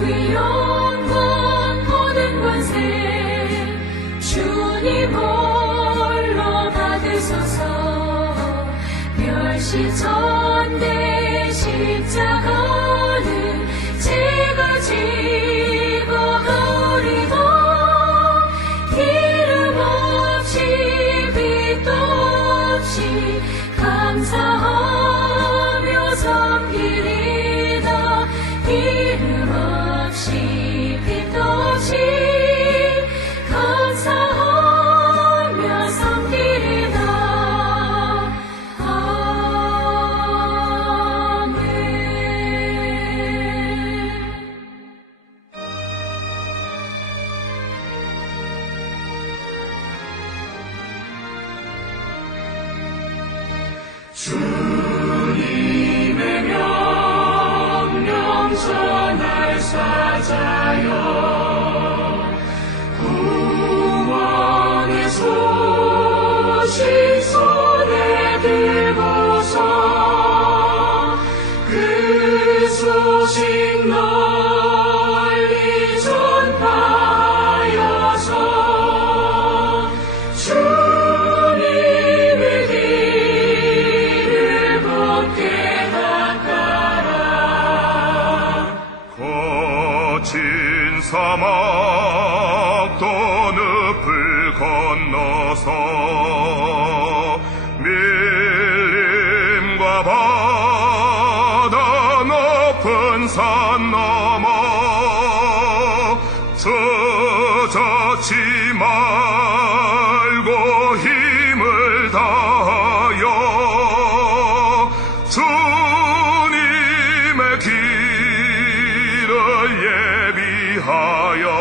존귀 영광 모든 권세. 주님 홀로 받으소서. 멸시천 대 십자가는 제가 지고 가리도 이름 없이 빛도 없이 감사하며 섬기리 주님의 명령 전할 사자여 사막도 늪을 건너서 밀림과 바다 높은 산 넘어 higher.